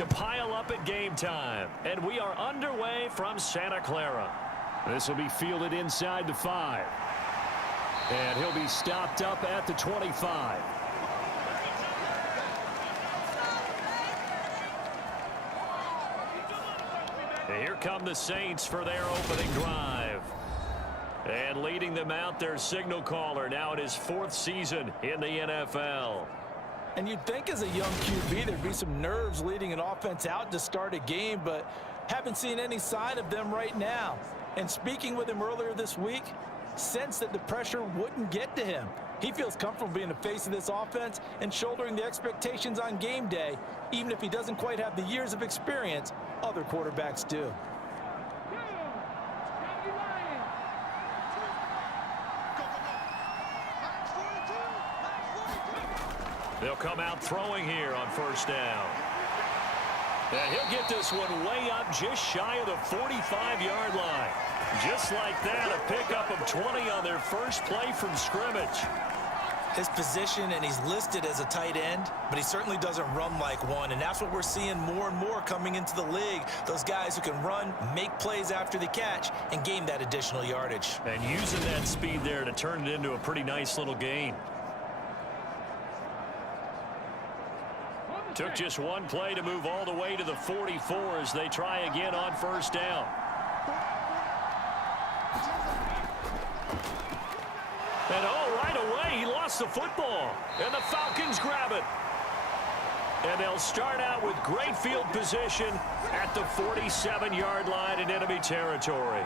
to pile up at game time. And we are underway from Santa Clara. This will be fielded inside the 5. And he'll be stopped up at the 25. Here come the Saints for their opening drive. And leading them out, their signal caller, now in his 4th season in the NFL. And you'd think as a young QB there'd be some nerves leading an offense out to start a game, but haven't seen any sign of them right now. And speaking with him earlier this week, sensed that the pressure wouldn't get to him. He feels comfortable being the face of this offense and shouldering the expectations on game day, even if he doesn't quite have the years of experience other quarterbacks do. They'll come out throwing here on 1st down. And he'll get this one way up just shy of the 45-yard line. Just like that, a pickup of 20 on their first play from scrimmage. His position, and he's listed as a tight end, but he certainly doesn't run like one, and that's what we're seeing more and more coming into the league. Those guys who can run, make plays after the catch, and gain that additional yardage. And using that speed there to turn it into a pretty nice little gain. Took just one play to move all the way to the 44 as they try again on 1st down. And right away, he lost the football. And the Falcons grab it. And they'll start out with great field position at the 47-yard line in enemy territory.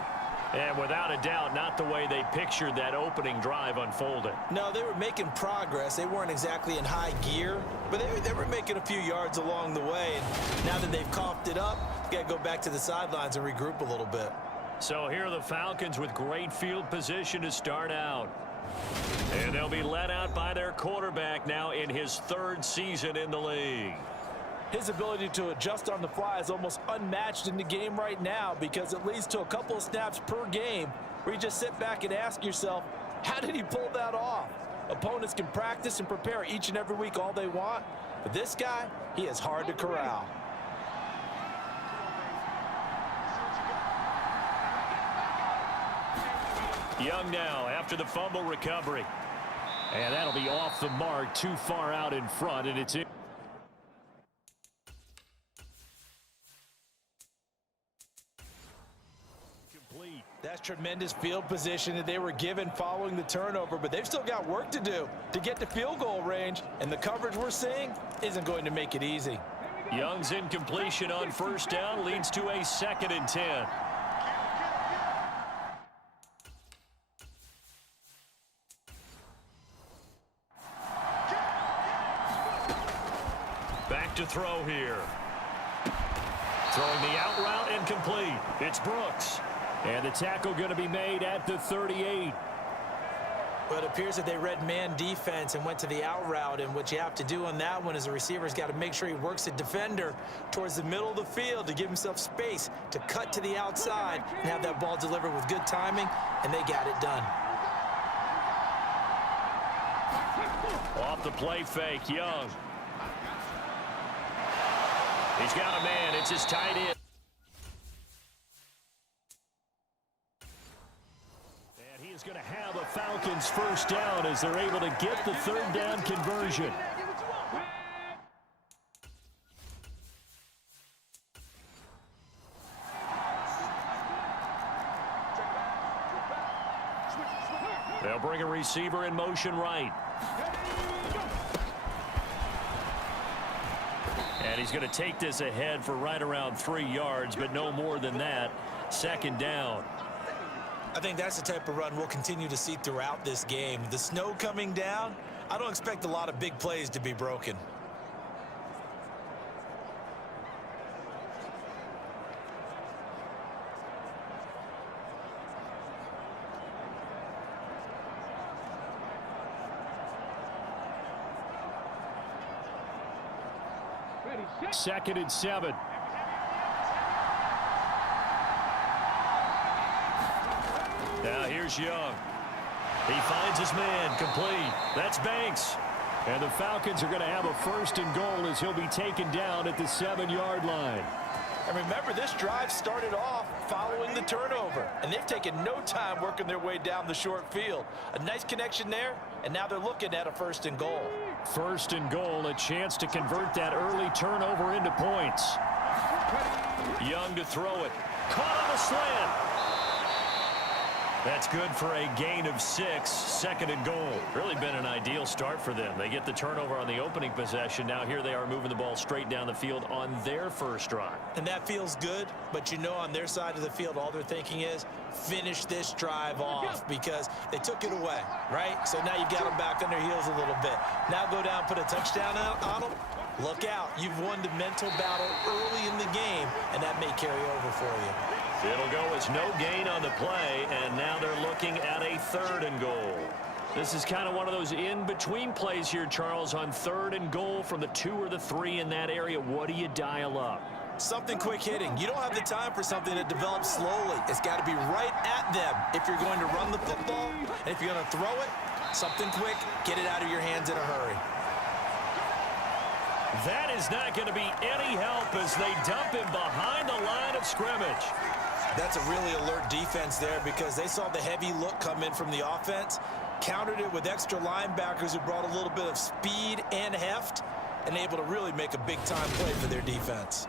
And without a doubt, not the way they pictured that opening drive unfolding. No, they were making progress. They weren't exactly in high gear, but they were making a few yards along the way. And now that they've coughed it up, you got to go back to the sidelines and regroup a little bit. So here are the Falcons with great field position to start out. And they'll be led out by their quarterback now in his 3rd season in the league. His ability to adjust on the fly is almost unmatched in the game right now because it leads to a couple of snaps per game where you just sit back and ask yourself, how did he pull that off? Opponents can practice and prepare each and every week all they want, but this guy, he is hard to corral. Young now after the fumble recovery. And that'll be off the mark, too far out in front, and it's in. Complete. That's tremendous field position that they were given following the turnover, but they've still got work to do to get to field goal range, and the coverage we're seeing isn't going to make it easy. Young's incompletion on 1st down leads to a 2nd and 10. Back to throw here. Throwing the out route and complete. It's Brooks. And the tackle going to be made at the 38. But it appears that they read man defense and went to the out route, and what you have to do on that one is the receiver's got to make sure he works the defender towards the middle of the field to give himself space to cut to the outside and have that ball delivered with good timing, and they got it done. Off the play fake, Young. He's got a man. It's his tight end. And he is going to have a Falcons 1st down as they're able to get the 3rd down conversion. They'll bring a receiver in motion right. And he's going to take this ahead for right around 3 yards, but no more than that. 2nd down. I think that's the type of run we'll continue to see throughout this game. The snow coming down, I don't expect a lot of big plays to be broken. Second and 7. Now here's Young. He finds his man complete. That's Banks. And the Falcons are going to have a 1st and goal as he'll be taken down at the 7-yard line. And remember, this drive started off following the turnover, and they've taken no time working their way down the short field. A nice connection there, and now they're looking at a 1st and goal. 1st and goal, a chance to convert that early turnover into points. Young to throw it. Caught on a slant. That's good for a gain of 6, 2nd and goal. Really been an ideal start for them. They get the turnover on the opening possession. Now here they are moving the ball straight down the field on their first drive. And that feels good, but you know on their side of the field, all they're thinking is finish this drive off because they took it away, right? So now you've got them back on their heels a little bit. Now go down, put a touchdown on them. Look out. You've won the mental battle early in the game, and that may carry over for you. It'll go as no gain on the play, and now they're looking at a 3rd and goal. This is kind of one of those in-between plays here, Charles, on 3rd and goal from the 2 or the 3 in that area. What do you dial up? Something quick hitting. You don't have the time for something that develops slowly. It's got to be right at them if you're going to run the football. And if you're going to throw it, something quick, get it out of your hands in a hurry. That is not going to be any help as they dump him behind the line of scrimmage. That's a really alert defense there because they saw the heavy look come in from the offense, countered it with extra linebackers who brought a little bit of speed and heft, and able to really make a big-time play for their defense.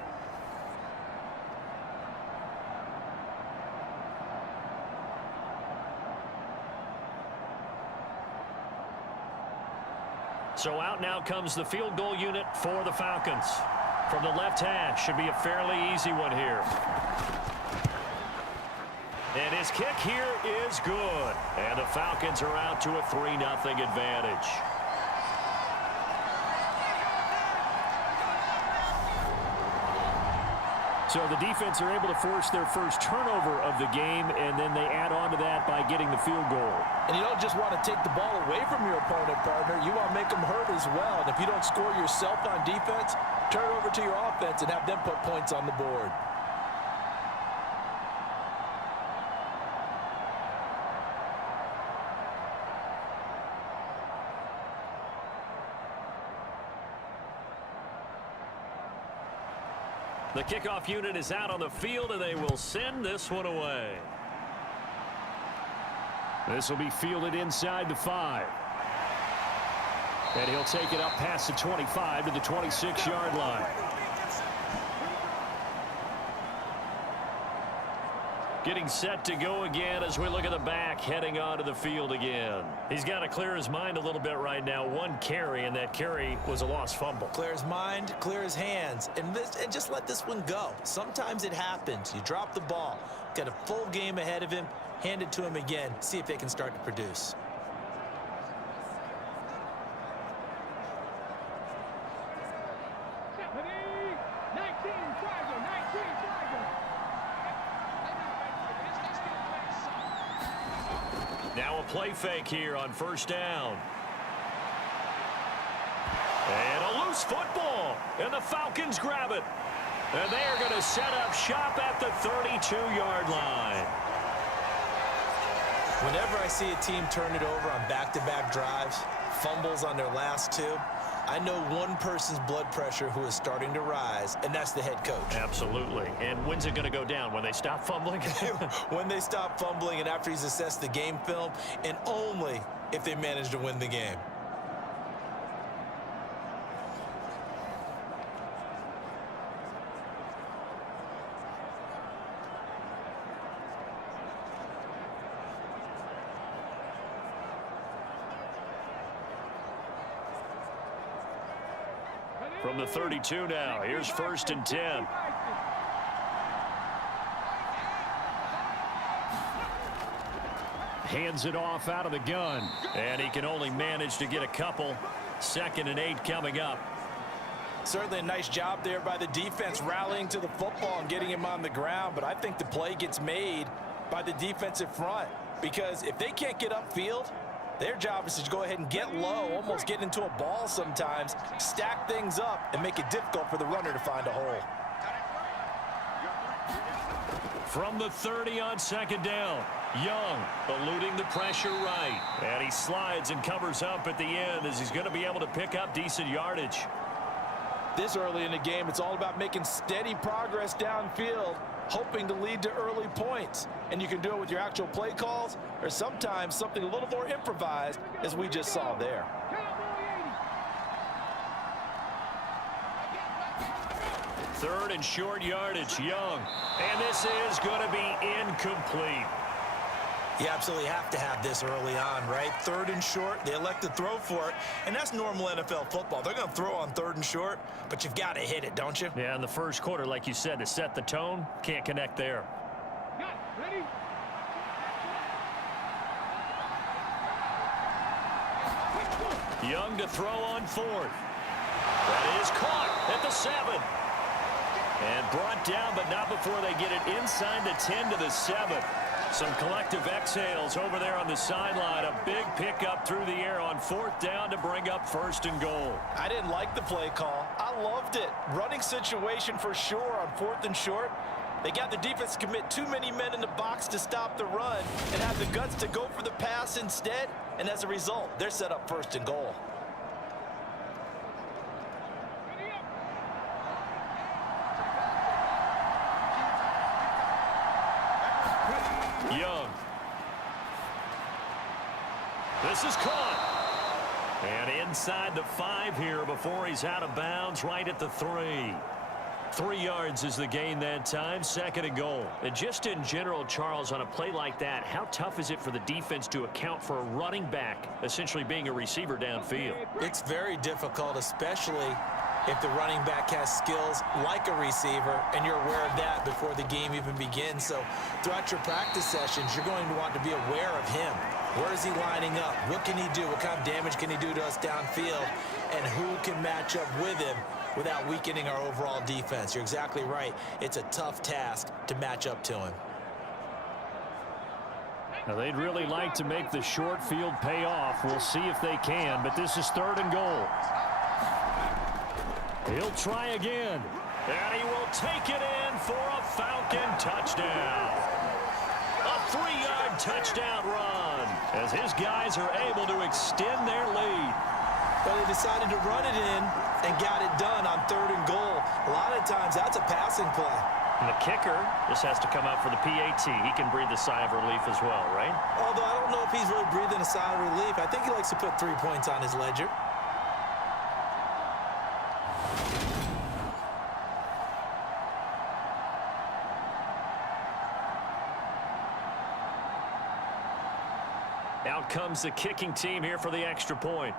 So out now comes the field goal unit for the Falcons. From the left hash, should be a fairly easy one here. And his kick here is good. And the Falcons are out to a 3-0 advantage. So the defense are able to force their first turnover of the game, and then they add on to that by getting the field goal. And you don't just want to take the ball away from your opponent, partner. You want to make them hurt as well. And if you don't score yourself on defense, turn it over to your offense and have them put points on the board. The kickoff unit is out on the field, and they will send this one away. This will be fielded inside the 5. And he'll take it up past the 25 to the 26-yard line. Getting set to go again as we look at the back heading onto the field again. He's got to clear his mind a little bit right now. 1 carry, and that carry was a lost fumble. Clear his mind, clear his hands, and just let this one go. Sometimes it happens. You drop the ball. Got a full game ahead of him. Hand it to him again. See if they can start to produce. Now a play fake here on 1st down. And a loose football. And the Falcons grab it. And they are going to set up shop at the 32-yard line. Whenever I see a team turn it over on back-to-back drives, fumbles on their last 2, I know one person's blood pressure who is starting to rise, and that's the head coach. Absolutely. And when's it going to go down? When they stop fumbling? When they stop fumbling and after he's assessed the game film, and only if they manage to win the game. From the 32 now, here's 1st and 10. Hands it off out of the gun. And he can only manage to get a couple. 2nd and 8 coming up. Certainly a nice job there by the defense rallying to the football and getting him on the ground. But I think the play gets made by the defensive front. Because if they can't get upfield, their job is to go ahead and get low, almost get into a ball sometimes, stack things up, and make it difficult for the runner to find a hole. From the 30 on second down, Young eluding the pressure right. And he slides and covers up at the end as he's going to be able to pick up decent yardage. This early in the game, it's all about making steady progress downfield, hoping to lead to early points. And you can do it with your actual play calls or sometimes something a little more improvised, as we just saw there. Third and short yardage, Young. And this is going to be incomplete. You absolutely have to have this early on, right? Third and short, they elect to throw for it, and that's normal NFL football. They're going to throw on third and short, but you've got to hit it, don't you? Yeah, in the first quarter, like you said, to set the tone, can't connect there. Ready? Young to throw on fourth. That is caught at the 7. And brought down, but not before they get it inside the 10 to the 7. Some collective exhales over there on the sideline. A big pickup through the air on fourth down to bring up first and goal. I didn't like the play call. I loved it. Running situation for sure on fourth and short. They got the defense to commit too many men in the box to stop the run and have the guts to go for the pass instead. And as a result, they're set up first and goal. Young. This is caught. And inside the 5 here before he's out of bounds, right at the 3. 3 yards is the gain that time, second and goal. And just in general, Charles, on a play like that, how tough is it for the defense to account for a running back essentially being a receiver downfield? It's very difficult, especially if the running back has skills like a receiver, and you're aware of that before the game even begins. So throughout your practice sessions, you're going to want to be aware of him. Where is he lining up? What can he do? What kind of damage can he do to us downfield? And who can match up with him without weakening our overall defense? You're exactly right. It's a tough task to match up to him. Now, they'd really like to make the short field pay off. We'll see if they can, but this is third and goal. He'll try again. And he will take it in for a Falcon touchdown. A 3-yard touchdown run as his guys are able to extend their lead. But they decided to run it in and got it done on third and goal. A lot of times that's a passing play. And the kicker just has to come out for the PAT. He can breathe a sigh of relief as well, right? Although I don't know if he's really breathing a sigh of relief. I think he likes to put 3 points on his ledger. Out comes the kicking team here for the extra point.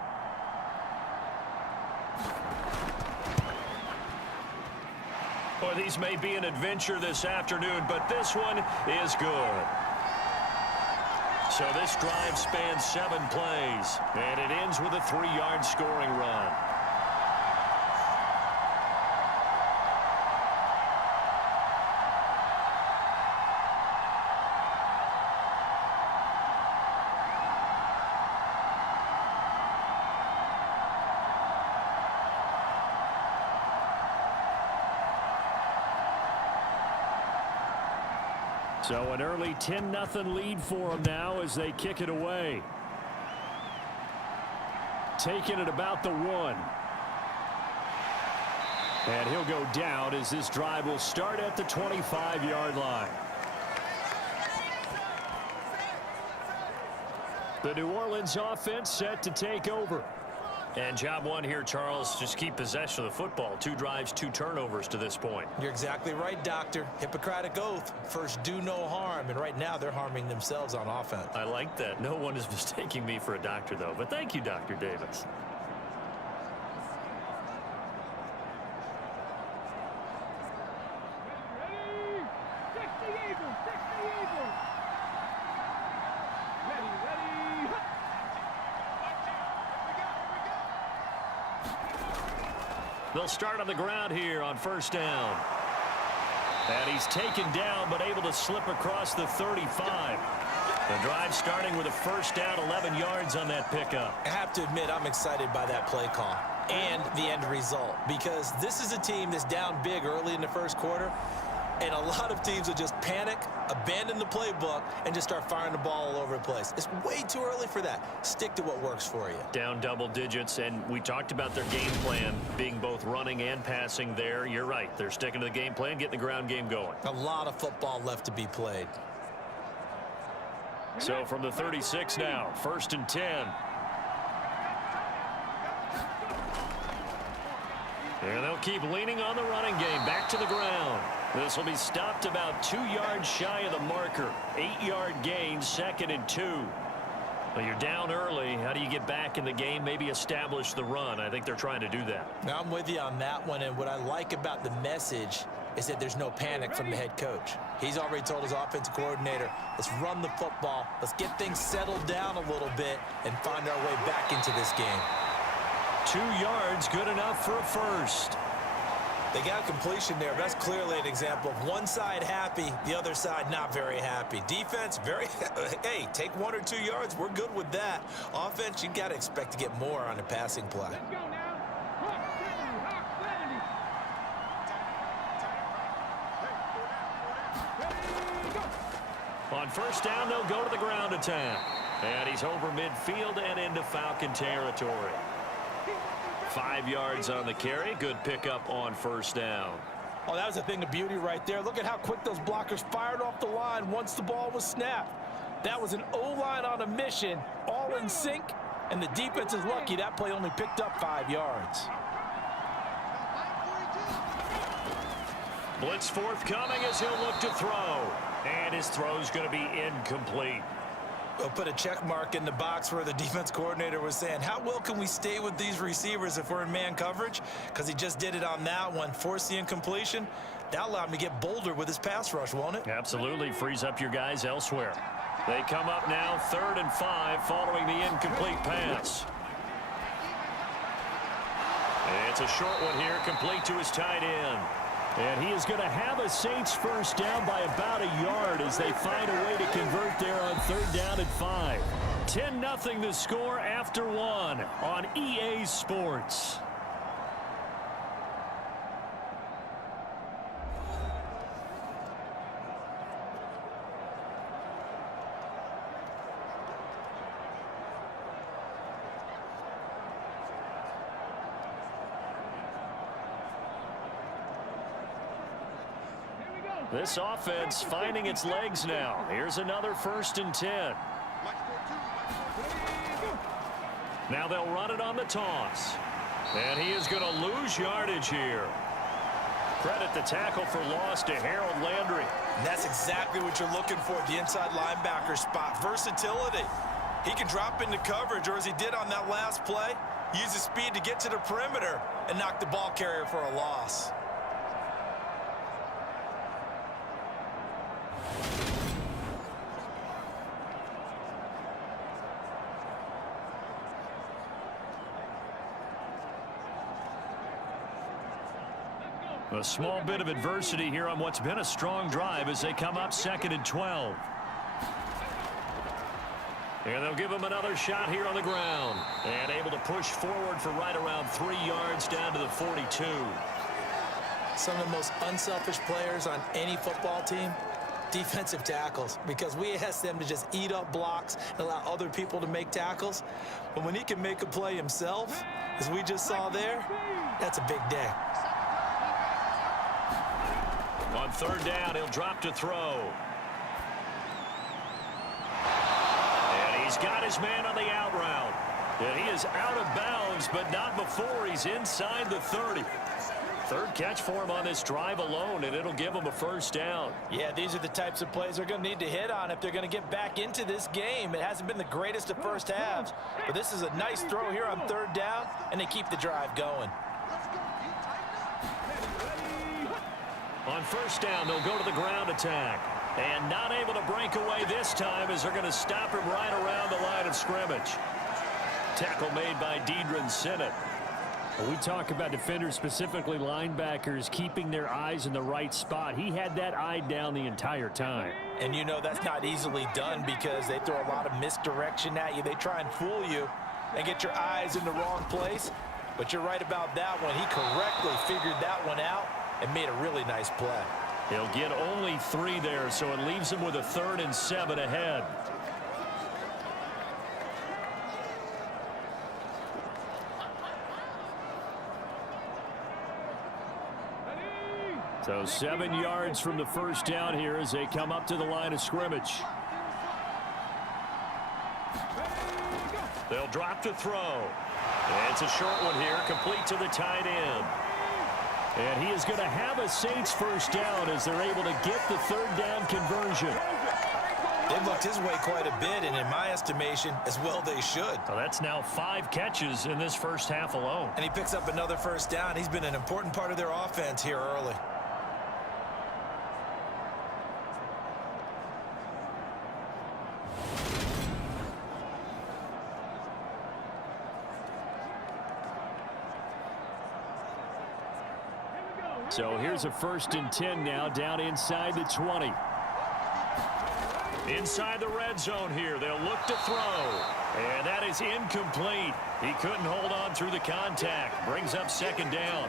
Boy, these may be an adventure this afternoon, but this one is good. So this drive spans 7 plays, and it ends with a 3-yard scoring run. So an early 10-0 lead for them now as they kick it away. Taking it about the 1. And he'll go down as this drive will start at the 25-yard line. The New Orleans offense set to take over. And job one here, Charles, just keep possession of the football. 2 drives, 2 turnovers to this point. You're exactly right, Doctor. Hippocratic oath. First, do no harm. And right now, they're harming themselves on offense. I like that. No one is mistaking me for a doctor, though. But thank you, Dr. Davis. They'll start on the ground here on first down. And he's taken down, but able to slip across the 35. The drive starting with a first down, 11 yards on that pickup. I have to admit, I'm excited by that play call and the end result, because this is a team that's down big early in the first quarter, And a lot of teams will just panic, abandon the playbook, and just start firing the ball all over the place. It's way too early for that. Stick to what works for you. Down double digits, and we talked about their game plan being both running and passing there. You're right. They're sticking to the game plan, getting the ground game going. A lot of football left to be played. So from the 36 now, 1st and 10. And they'll keep leaning on the running game. Back to the ground. This will be stopped about 2 yards shy of the marker. 8-yard gain, 2nd and 2. Well, you're down early. How do you get back in the game? Maybe establish the run. I think they're trying to do that. Now, I'm with you on that one, and what I like about the message is that there's no panic from the head coach. He's already told his offensive coordinator, let's run the football, let's get things settled down a little bit and find our way back into this game. 2 yards, good enough for a first. They got a completion there. That's clearly an example of one side happy, the other side not very happy. Defense, hey, take 1 or 2 yards. We're good with that. Offense, you got to expect to get more on a passing play. On 1st down, they'll go to the ground attack. And he's over midfield and into Falcon territory. 5 yards on the carry. Good pickup on 1st down. Oh, that was a thing of beauty right there. Look at how quick those blockers fired off the line once the ball was snapped. That was an O-line on a mission, all in sync, and the defense is lucky that play only picked up 5 yards. Blitz forthcoming as he'll look to throw. And his throw's going to be incomplete. We'll put a check mark in the box where the defense coordinator was saying, how well can we stay with these receivers if we're in man coverage? Because he just did it on that one, forced the incompletion. That allowed him to get bolder with his pass rush, won't it? Absolutely. Frees up your guys elsewhere. They come up now 3rd and 5 following the incomplete pass. It's a short one here, complete to his tight end. And he is going to have a Saints first down by about a yard as they find a way to convert there on 3rd down and 5. 10-0 the score after 1 on EA Sports. This offense finding its legs now. Here's another 1st and 10. Now they'll run it on the toss. And he is going to lose yardage here. Credit the tackle for loss to Harold Landry. And that's exactly what you're looking for, the inside linebacker spot. Versatility. He can drop into coverage, or as he did on that last play, use his speed to get to the perimeter and knock the ball carrier for a loss. A small bit of adversity here on what's been a strong drive as they come up 2nd and 12. And they'll give him another shot here on the ground. And able to push forward for right around 3 yards down to the 42. Some of the most unselfish players on any football team, defensive tackles, because we ask them to just eat up blocks and allow other people to make tackles. But when he can make a play himself, as we just saw there, that's a big day. On 3rd down, he'll drop to throw. And he's got his man on the out route. And he is out of bounds, but not before he's inside the 30. 3rd catch for him on this drive alone, and it'll give him a 1st down. Yeah, these are the types of plays they're going to need to hit on if they're going to get back into this game. It hasn't been the greatest of first halves, but this is a nice throw here on 3rd down, and they keep the drive going. On 1st down, they'll go to the ground attack. And not able to break away this time as they're going to stop him right around the line of scrimmage. Tackle made by Deidron Sinnott. When we talk about defenders, specifically linebackers, keeping their eyes in the right spot, he had that eye down the entire time. And you know that's not easily done because they throw a lot of misdirection at you. They try and fool you and get your eyes in the wrong place. But you're right about that one. He correctly figured that one out and made a really nice play. He'll get only 3 there, so it leaves him with a 3rd and 7 ahead. So 7 yards from the first down here as they come up to the line of scrimmage. They'll drop to throw. And it's a short one here, complete to the tight end. And he is going to have a Saints first down as they're able to get the 3rd down conversion. They've looked his way quite a bit, and in my estimation, as well they should. Well, that's now 5 catches in this first half alone. And he picks up another first down. He's been an important part of their offense here early. So here's a 1st and 10 now, down inside the 20. Inside the red zone here, they'll look to throw. And that is incomplete. He couldn't hold on through the contact. Brings up 2nd down.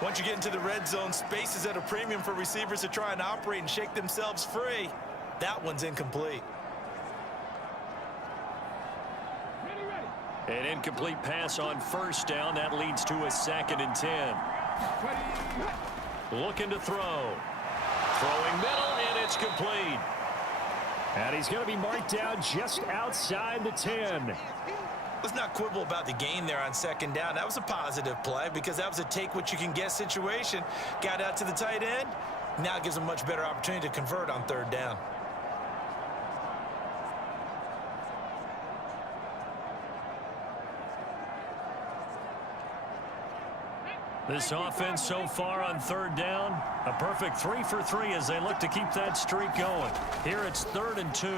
Once you get into the red zone, space is at a premium for receivers to try and operate and shake themselves free. That one's incomplete. An incomplete pass on 1st down. That leads to a 2nd and 10. Looking to throw. Throwing middle, and it's complete. And he's going to be marked down just outside the 10. Let's not quibble about the gain there on 2nd down. That was a positive play because that was a take-what-you-can-get situation. Got out to the tight end. Now it gives him a much better opportunity to convert on 3rd down. This offense so far on 3rd down, a perfect 3 for 3 as they look to keep that streak going. Here it's 3rd and 2.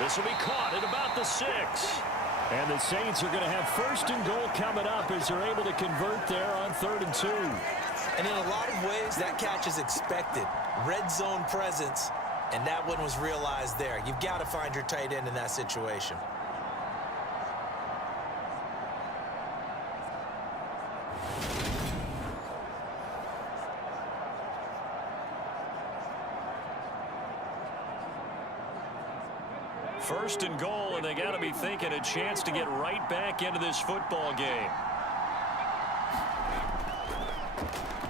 This will be caught at about the 6. And the Saints are going to have 1st and goal coming up as they're able to convert there on 3rd and 2. And in a lot of ways, that catch is expected. Red zone presence, and that one was realized there. You've got to find your tight end in that situation. First and goal, and they got to be thinking a chance to get right back into this football game.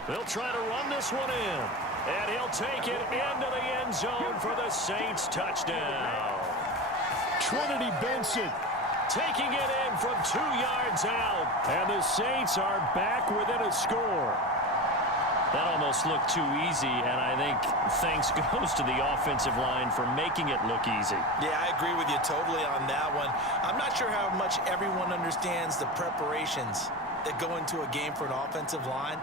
They'll try to run this one in, and he'll take it into the end zone for the Saints touchdown. Trinity Benson Taking it in from 2 yards out. And the Saints are back within a score. That almost looked too easy, and I think thanks goes to the offensive line for making it look easy. Yeah, I agree with you totally on that one. I'm not sure how much everyone understands the preparations that go into a game for an offensive line,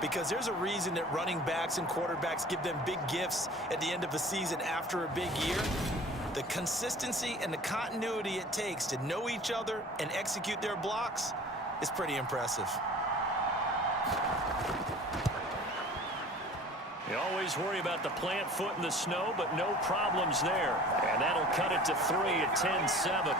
because there's a reason that running backs and quarterbacks give them big gifts at the end of the season after a big year. The consistency and the continuity it takes to know each other and execute their blocks is pretty impressive. You always worry about the plant foot in the snow, but no problems there. And that'll cut it to 3 at 10-7.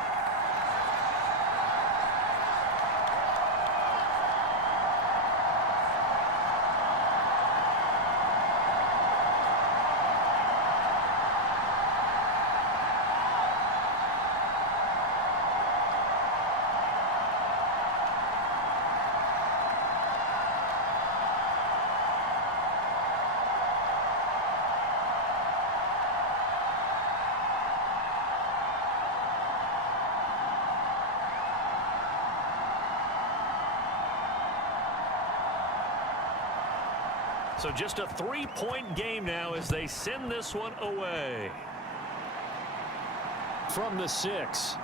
So just a 3-point game now as they send this one away. From the 6.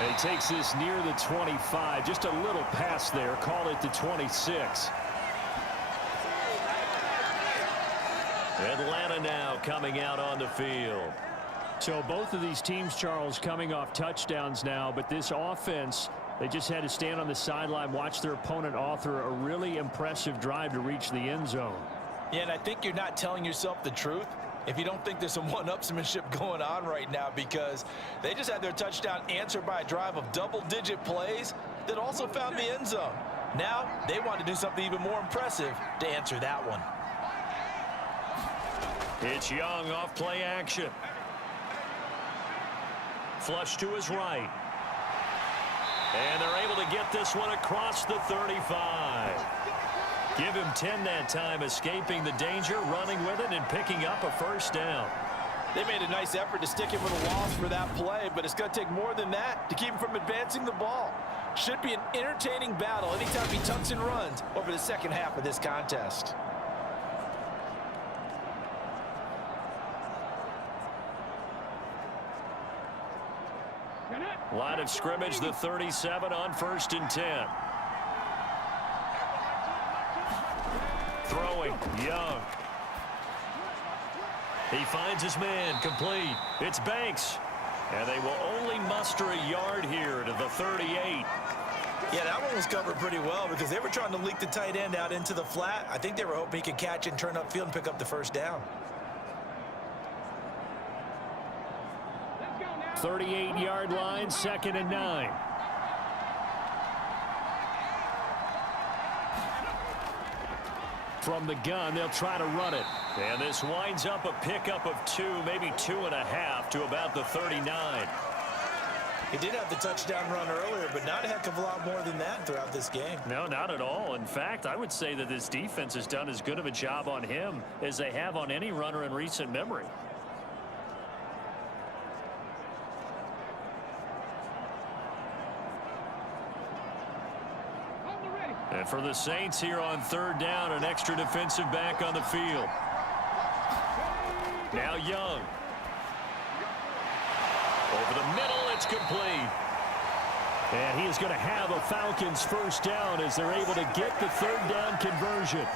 And he takes this near the 25. Just a little pass there. Call it the 26. Atlanta now coming out on the field. So both of these teams, Charles, coming off touchdowns now, but this offense, they just had to stand on the sideline, watch their opponent author a really impressive drive to reach the end zone. Yeah, and I think you're not telling yourself the truth if you don't think there's some one-upsmanship going on right now, because they just had their touchdown answered by a drive of double-digit plays that also found the end zone. Now they want to do something even more impressive to answer that one. It's Young off play action. Flush to his right. And they're able to get this one across the 35. Give him 10 that time, escaping the danger, running with it, and picking up a first down. They made a nice effort to stick him with a loss for that play, but it's going to take more than that to keep him from advancing the ball. Should be an entertaining battle anytime he tucks and runs over the second half of this contest. Line of scrimmage, the 37 on 1st and 10. Throwing, Young. He finds his man, complete. It's Banks. And they will only muster a yard here to the 38. Yeah, that one was covered pretty well because they were trying to leak the tight end out into the flat. I think they were hoping he could catch and turn upfield and pick up the first down. 38-yard line, 2nd and 9. From the gun, they'll try to run it. And this winds up a pickup of 2, maybe 2.5 to about the 39. He did have the touchdown run earlier, but not a heck of a lot more than that throughout this game. No, not at all. In fact, I would say that this defense has done as good of a job on him as they have on any runner in recent memory. And for the Saints here on 3rd down, an extra defensive back on the field. Now Young. Over the middle, it's complete. And he is going to have a Falcons first down as they're able to get the 3rd down conversion.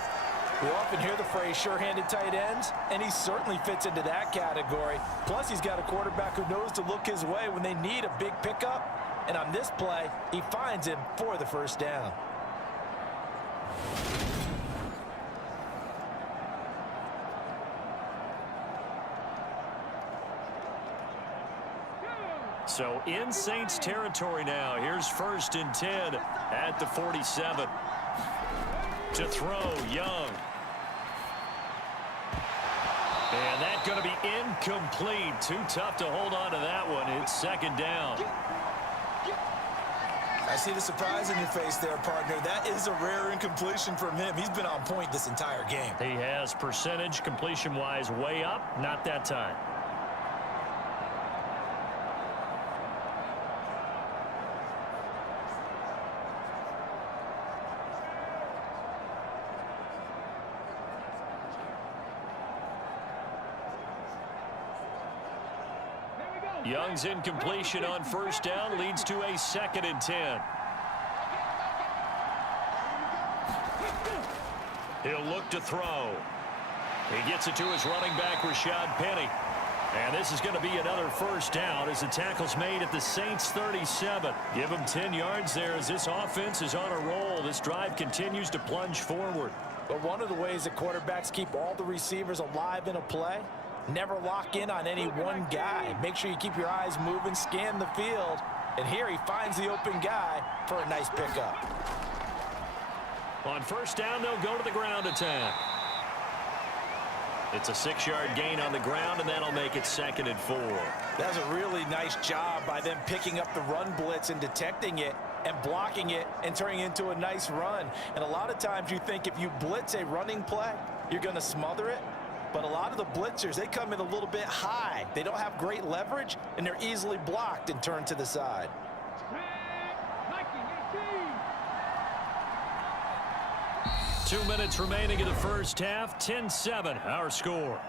We often hear the phrase sure-handed tight ends, and he certainly fits into that category. Plus, he's got a quarterback who knows to look his way when they need a big pickup. And on this play, he finds him for the first down. So in Saints territory now. Here's 1st and 10 at the 47. To throw, Young. And that's going to be incomplete. Too tough to hold on to that one. It's 2nd down. I see the surprise in your face there, partner. That is a rare incompletion from him. He's been on point this entire game. He has percentage completion-wise way up. Not that time. Young's incompletion on 1st down leads to a 2nd and 10. He'll look to throw. He gets it to his running back, Rashad Penny. And this is going to be another first down as the tackle's made at the Saints 37. Give him 10 yards there as this offense is on a roll. This drive continues to plunge forward. But one of the ways that quarterbacks keep all the receivers alive in a play, never lock in on any one guy. Make sure you keep your eyes moving, scan the field. And here he finds the open guy for a nice pickup. On 1st down, they'll go to the ground attack. It's a 6-yard gain on the ground, and that'll make it 2nd and 4. That's a really nice job by them picking up the run blitz and detecting it and blocking it and turning it into a nice run. And a lot of times you think if you blitz a running play, you're going to smother it. But a lot of the blitzers, they come in a little bit high. They don't have great leverage, and they're easily blocked and turned to the side. 2 minutes remaining in the first half. 10-7, our score.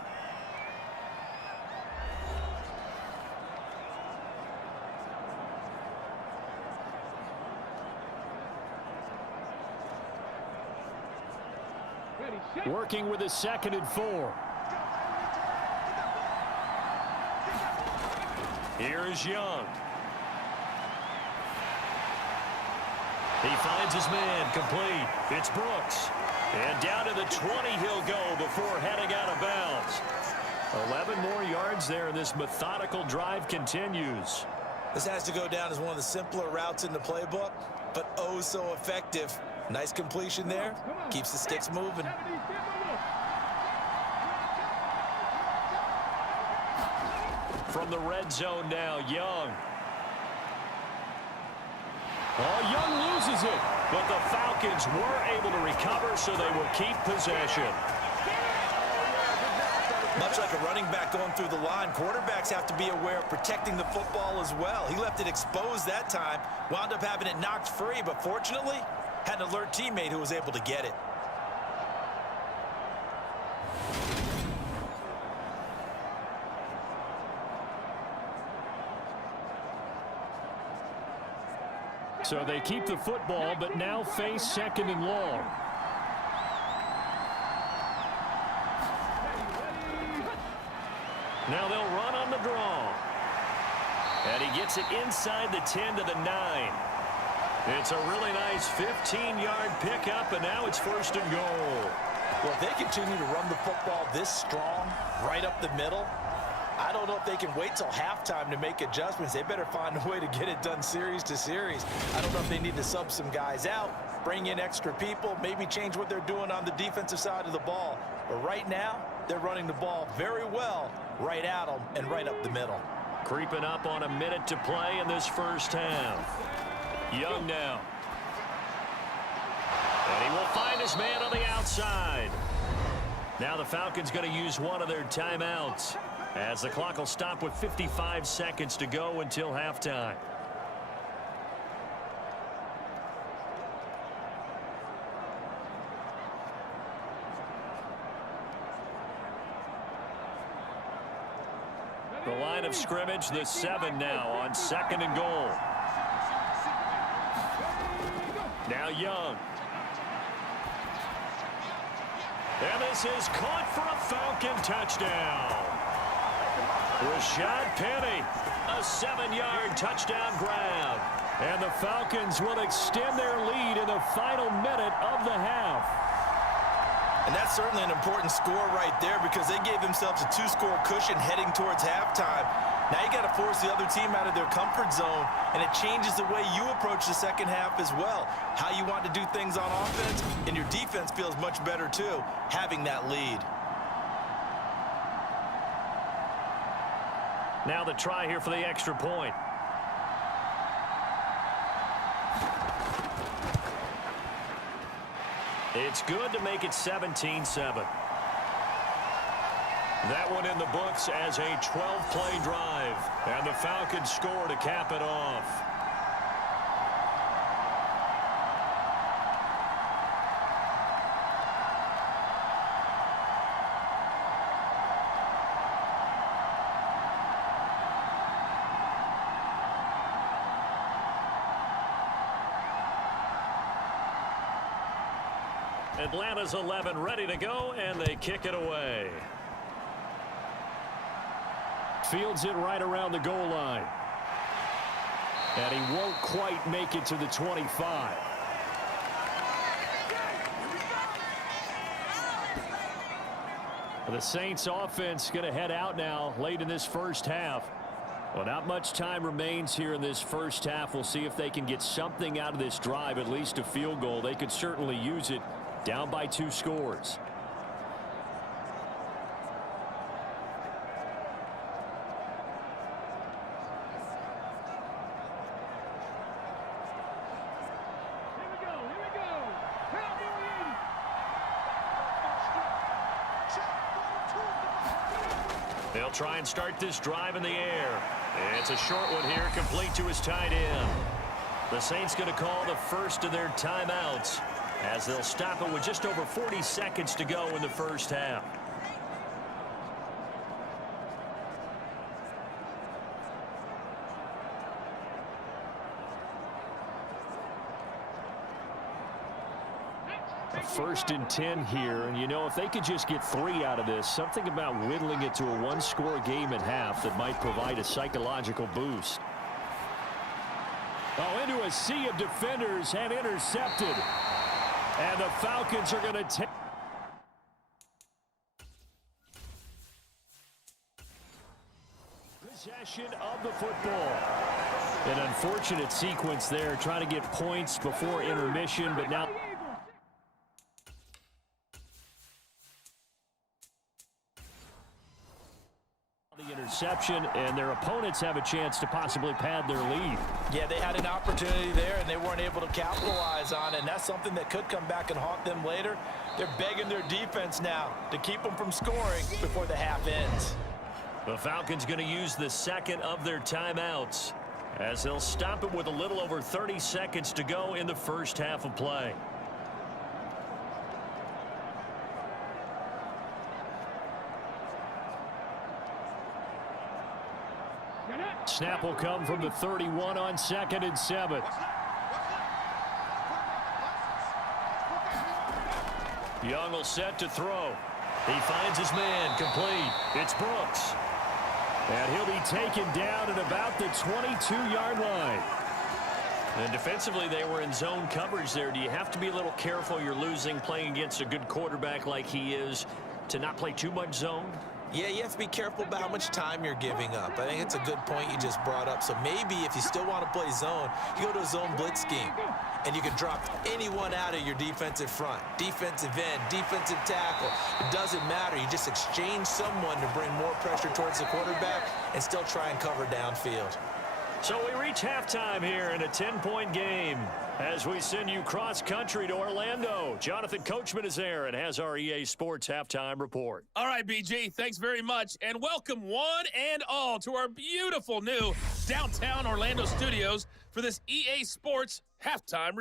Working with a 2nd and 4. Here is Young. He finds his man, complete. It's Brooks. And down to the 20 he'll go before heading out of bounds. 11 more yards there, and this methodical drive continues. This has to go down as one of the simpler routes in the playbook, but oh so effective. Nice completion there. Keeps the sticks moving. From the red zone now, Young. Oh, Young loses it. But the Falcons were able to recover, so they will keep possession. Much like a running back going through the line, quarterbacks have to be aware of protecting the football as well. He left it exposed that time, wound up having it knocked free, but fortunately, had an alert teammate who was able to get it. So they keep the football, but now face second and long. Now they'll run on the draw. And he gets it inside the 10 to the 9. It's a really nice 15-yard pickup, and now it's first and goal. Well, if they continue to run the football this strong, right up the middle, I don't know if they can wait till halftime to make adjustments. They better find a way to get it done series to series. I don't know if they need to sub some guys out, bring in extra people, maybe change what they're doing on the defensive side of the ball. But right now, they're running the ball very well right at them and right up the middle. Creeping up on a minute to play in this first half. Young now. And he will find his man on the outside. Now the Falcons going to use one of their timeouts, as the clock will stop with 55 seconds to go until halftime. The line of scrimmage, the 7 now on second and goal. Now Young. And this is caught for a Falcon touchdown. Rashad Penny, a 7-yard touchdown grab. And the Falcons will extend their lead in the final minute of the half. And that's certainly an important score right there, because they gave themselves a 2-score cushion heading towards halftime. Now you got to force the other team out of their comfort zone, and it changes the way you approach the second half as well. How you want to do things on offense, and your defense feels much better too, having that lead. Now the try here for the extra point. It's good to make it 17-7. That one in the books as a 12-play drive. And the Falcons score to cap it off. Atlanta's 11 ready to go, and they kick it away. Fields it right around the goal line. And he won't quite make it to the 25. The Saints offense going to head out now late in this first half. Well, not much time remains here in this first half. We'll see if they can get something out of this drive, at least a field goal. They could certainly use it. Down by 2 scores. They'll try and start this drive in the air. It's a short one here, complete to his tight end. The Saints going to call the first of their timeouts, as they'll stop it with just over 40 seconds to go in the first half. First and 10 here, and you know, if they could just get 3 out of this, something about whittling it to a 1-score game at half that might provide a psychological boost. Oh, into a sea of defenders and intercepted. And the Falcons are going to take possession of the football. An unfortunate sequence there, trying to get points before intermission, but now the interception, and their opponents have a chance to possibly pad their lead. Yeah, they had an opportunity there, and they weren't able to capitalize on it, and that's something that could come back and haunt them later. They're begging their defense now to keep them from scoring before the half ends. The Falcons going to use the second of their timeouts as they'll stop it with a little over 30 seconds to go in the first half of play. Snap will come from the 31 on 2nd and 7. Young will set to throw. He finds his man complete. It's Brooks. And he'll be taken down at about the 22-yard line. And defensively, they were in zone coverage there. Do you have to be a little careful you're losing playing against a good quarterback like he is to not play too much zone? Yeah, you have to be careful about how much time you're giving up. I think it's a good point you just brought up. So maybe if you still want to play zone, you go to a zone blitz scheme. And you can drop anyone out of your defensive front. Defensive end, defensive tackle. It doesn't matter. You just exchange someone to bring more pressure towards the quarterback and still try and cover downfield. So we reach halftime here in a 10-point game as we send you cross-country to Orlando. Jonathan Coachman is there and has our EA Sports halftime report. All right, BG, thanks very much. And welcome one and all to our beautiful new downtown Orlando studios for this EA Sports halftime report.